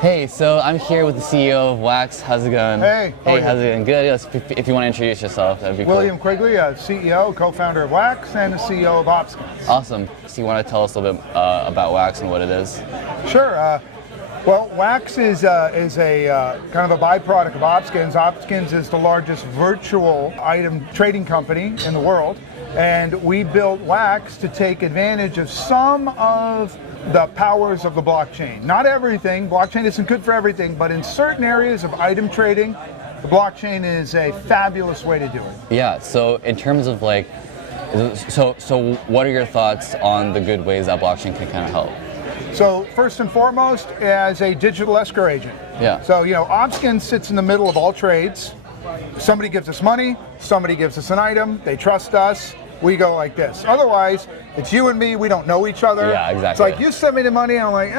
Hey, so I'm here with the CEO of Wax. How's it going? Hey. Hey, how's it going? Good. Yes, if you want to introduce yourself, that'd be cool. William Quigley, CEO, co-founder of Wax, and the CEO of OpSkins. Awesome. So you want to tell us a little bit about Wax and what it is? Sure. Well, Wax is a kind of a byproduct of OpSkins. OpSkins is the largest virtual item trading company in the world, and we built Wax to take advantage of some of the powers of the blockchain. Not everything. Blockchain isn't good for everything, but in certain areas of item trading, the blockchain is a fabulous way to do it. Yeah. So in terms of like, so what are your thoughts on the good ways that blockchain can kind of help? So first and foremost, as a digital escrow agent. Yeah. So, OpSkins sits in the middle of all trades. Somebody gives us money, somebody gives us an item, they trust us, we go like this. Otherwise, it's you and me, we don't know each other. Yeah, exactly. It's like, you send me the money, and I'm like,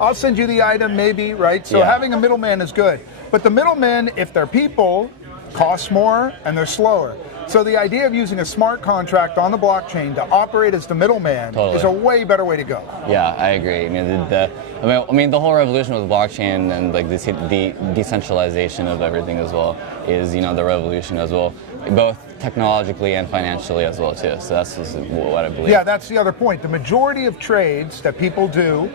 I'll send you the item, maybe, right? So having a middleman is good. But the middlemen, if they're people, cost more and they're slower. So the idea of using a smart contract on the blockchain to operate as the middleman is a way better way to go. Yeah, I agree. I mean, the whole revolution with blockchain and like the decentralization of everything as well is, the revolution as well, both technologically and financially as well too. So that's just what I believe. Yeah, that's the other point. The majority of trades that people do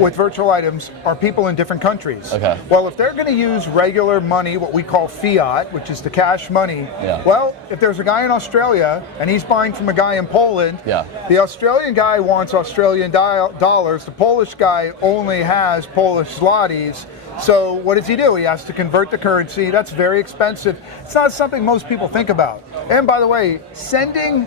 with virtual items are people in different countries. Okay. Well, if they're going to use regular money, what we call fiat, which is the cash money, well, if there's a guy in Australia and he's buying from a guy in Poland, the Australian guy wants Australian dollars, the Polish guy only has Polish zlotys. So what does he do? He has to convert the currency. That's very expensive. It's not something most people think about. And by the way, sending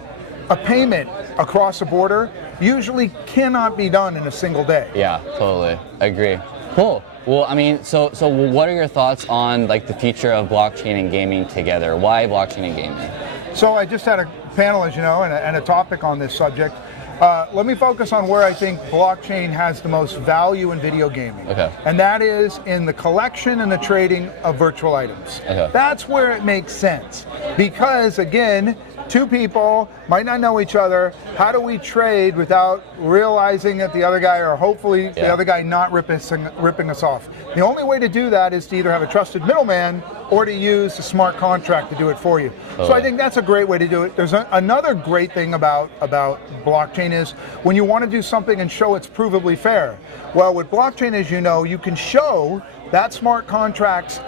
a payment across a border usually cannot be done in a single day. Yeah, totally. I agree. Cool. Well, I mean, so what are your thoughts on like the future of blockchain and gaming together? Why blockchain and gaming? So I just had a panel, as you know, and a topic on this subject. Let me focus on where I think blockchain has the most value in video gaming. Okay. And that is in the collection and the trading of virtual items. Okay. That's where it makes sense. Because, again, two people might not know each other. How do we trade without realizing that the other guy, or hopefully the other guy, not ripping us off? The only way to do that is to either have a trusted middleman or to use a smart contract to do it for you. So I think that's a great way to do it. There's another great thing about blockchain is when you want to do something and show it's provably fair. Well, with blockchain, as you know, you can show that smart contract's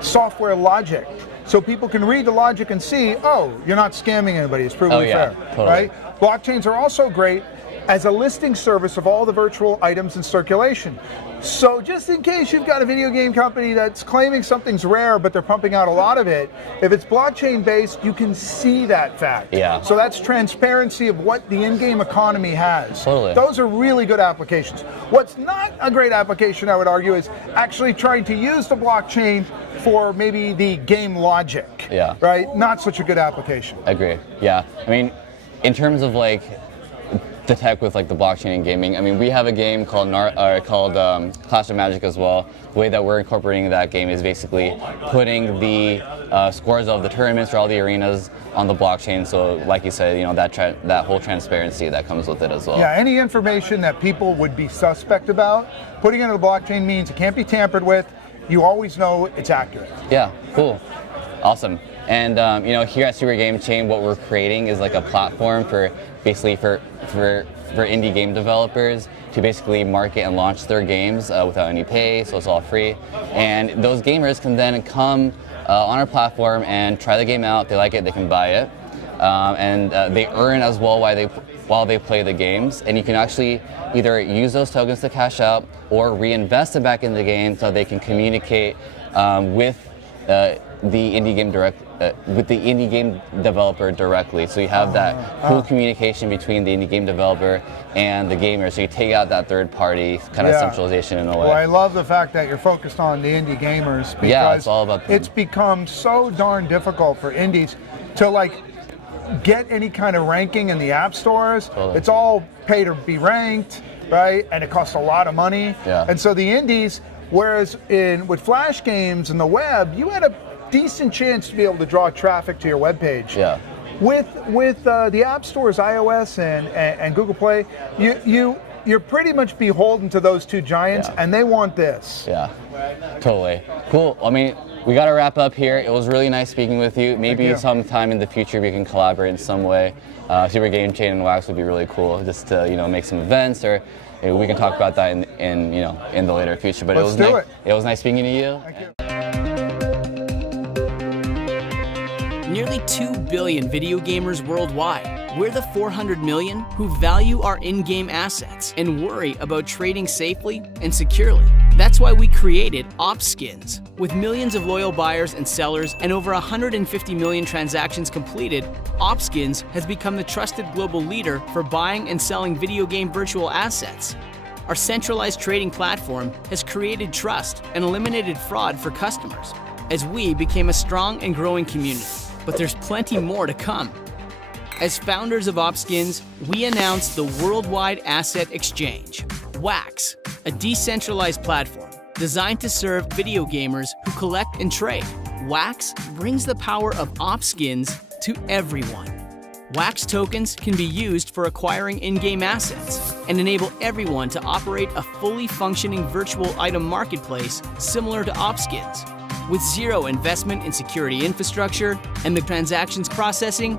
software logic. So people can read the logic and see, oh, you're not scamming anybody, it's provably fair, right? Blockchains are also great as a listing service of all the virtual items in circulation. So just in case you've got a video game company that's claiming something's rare, but they're pumping out a lot of it, if it's blockchain based, you can see that fact. Yeah. So that's transparency of what the in-game economy has. Totally. Those are really good applications. What's not a great application, I would argue, is actually trying to use the blockchain for maybe the game logic. Yeah. Right? Not such a good application. I agree. Yeah. I mean, in terms of like the tech with like the blockchain and gaming, I mean, we have a game called Clash of Magic as well. The way that we're incorporating that game is basically putting the scores of the tournaments for all the arenas on the blockchain. So like you said, that whole transparency that comes with it as well. Yeah, any information that people would be suspect about, putting it into the blockchain means it can't be tampered with. You always know it's accurate. Yeah, cool. Awesome. And here at Super Game Chain, what we're creating is like a platform for basically for indie game developers to basically market and launch their games without any pay, so it's all free. And those gamers can then come on our platform and try the game out. If they like it, they can buy it, and they earn as well while they play the games. And you can actually either use those tokens to cash out or reinvest it back in the game so they can communicate with the indie game developer directly. So you have that cool communication between the indie game developer and the gamer. So you take out that third party kind of centralization in a way. Well, I love the fact that you're focused on the indie gamers because it's all about them. It's become so darn difficult for indies to get any kind of ranking in the app stores. Totally. It's all pay to be ranked, right? And it costs a lot of money. Yeah. And so the indies, whereas with Flash games and the web, you had a decent chance to be able to draw traffic to your webpage. With the app stores, iOS and Google Play, you you're pretty much beholden to those two giants, Yeah. and they want this. Yeah, totally. Cool. I mean, we got to wrap up here. It was really nice speaking with you. Maybe you. sometime in the future we can collaborate in some way. Super Game Chain and Wax would be really cool, just to make some events, or we can talk about that in the later future. But Let's do it. It was nice speaking to you. Thank you. Nearly 2 billion video gamers worldwide. We're the 400 million who value our in-game assets and worry about trading safely and securely. That's why we created OpSkins. With millions of loyal buyers and sellers and over 150 million transactions completed, OpSkins has become the trusted global leader for buying and selling video game virtual assets. Our centralized trading platform has created trust and eliminated fraud for customers as we became a strong and growing community. But there's plenty more to come. As founders of OpSkins, we announced the Worldwide Asset Exchange, WAX, a decentralized platform designed to serve video gamers who collect and trade. WAX brings the power of OpSkins to everyone. WAX tokens can be used for acquiring in-game assets and enable everyone to operate a fully functioning virtual item marketplace similar to OpSkins. With zero investment in security infrastructure and the transactions processing,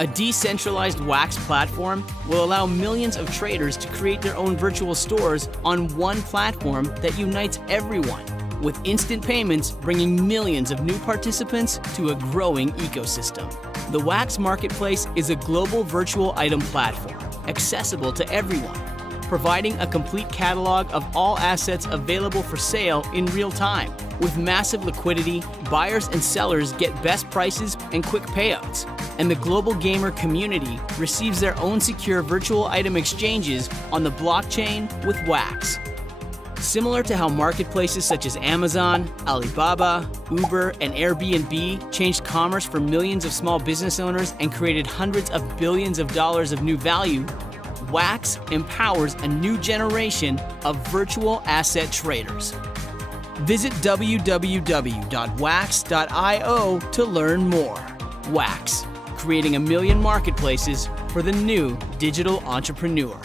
a decentralized WAX platform will allow millions of traders to create their own virtual stores on one platform that unites everyone, with instant payments bringing millions of new participants to a growing ecosystem. The WAX Marketplace is a global virtual item platform, accessible to everyone, providing a complete catalog of all assets available for sale in real time. With massive liquidity, buyers and sellers get best prices and quick payouts, and the global gamer community receives their own secure virtual item exchanges on the blockchain with WAX. Similar to how marketplaces such as Amazon, Alibaba, Uber, and Airbnb changed commerce for millions of small business owners and created hundreds of billions of dollars of new value, WAX empowers a new generation of virtual asset traders. Visit www.wax.io to learn more. WAX, creating a million marketplaces for the new digital entrepreneur.